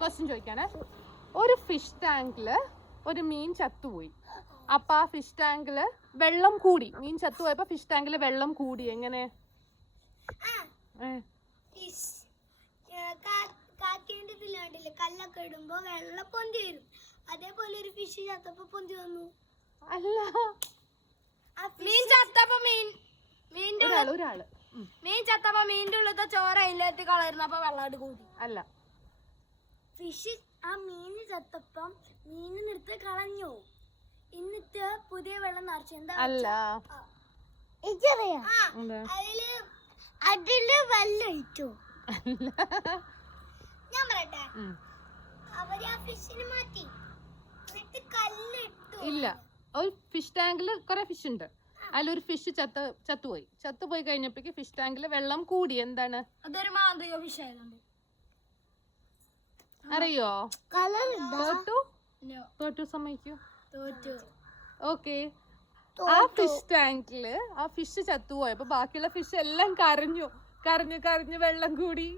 Question ചോദിക്കാനേ. ഒരു fish ടാങ്കില് ഒരു മീൻ ചത്തുപോയി. അപ്പൊ ആ ഫിഷ് ടാങ്കില് വെള്ളം കൂടി. മീൻ ചത്തുപോയപ്പോ ഫിഷ് ടാങ്കില് വെള്ളം കൂടി. എങ്ങനെ? കല്ലൊക്കെ ഇടുമ്പോ വെള്ളം പൊന്തി വരും. അതേപോലെ ഒരു ഫിഷ് ചത്തപ്പോ പൊന്തി വന്നു. അല്ല, മീൻ ചത്തപ്പോ ഒരാള് മീൻ ചത്തപ്പോ മീനിന്റെ ഉള്ളത്തെ ചോര ഇല്ലാത്ത കളരുന്നപ്പോ വെള്ളം കൂടി. അല്ല, ഫിഷ് ആ മീന് ചത്തപ്പം മീനിനെടുത്ത് കളഞ്ഞു. എന്നിട്ട് പുതിയ വെള്ളം നിറച്ചു. എന്താ? അല്ല, അതില് വെള്ളം ഇട്ടു. ഞാൻ പറയട്ടെ, അവര് ആ ഫിഷിനെ മാറ്റി എന്നിട്ട് കല്ലിട്ടു. ഇല്ല. ഒരു ഫിഷ് ടാങ്കില് കുറെ ഫിഷ് ഉണ്ട്. അതിലൊരു ഫിഷ് ചത്തുപോയി കഴിഞ്ഞപ്പോഴേക്ക് ഫിഷ് ടാങ്കില് വെള്ളം കൂടി. എന്താണ്? അതൊരു മാന്ത്രിക ഫിഷ് ആയതുകൊണ്ട്. അറിയോ? തോറ്റു സമ്മതിക്കൂ. ഓക്കെ. ആ ഫിഷ് ടാങ്കില് ആ ഫിഷ് ചത്തുപോയപ്പോ ബാക്കിയുള്ള ഫിഷ് എല്ലാം കരഞ്ഞു വെള്ളം കൂടി.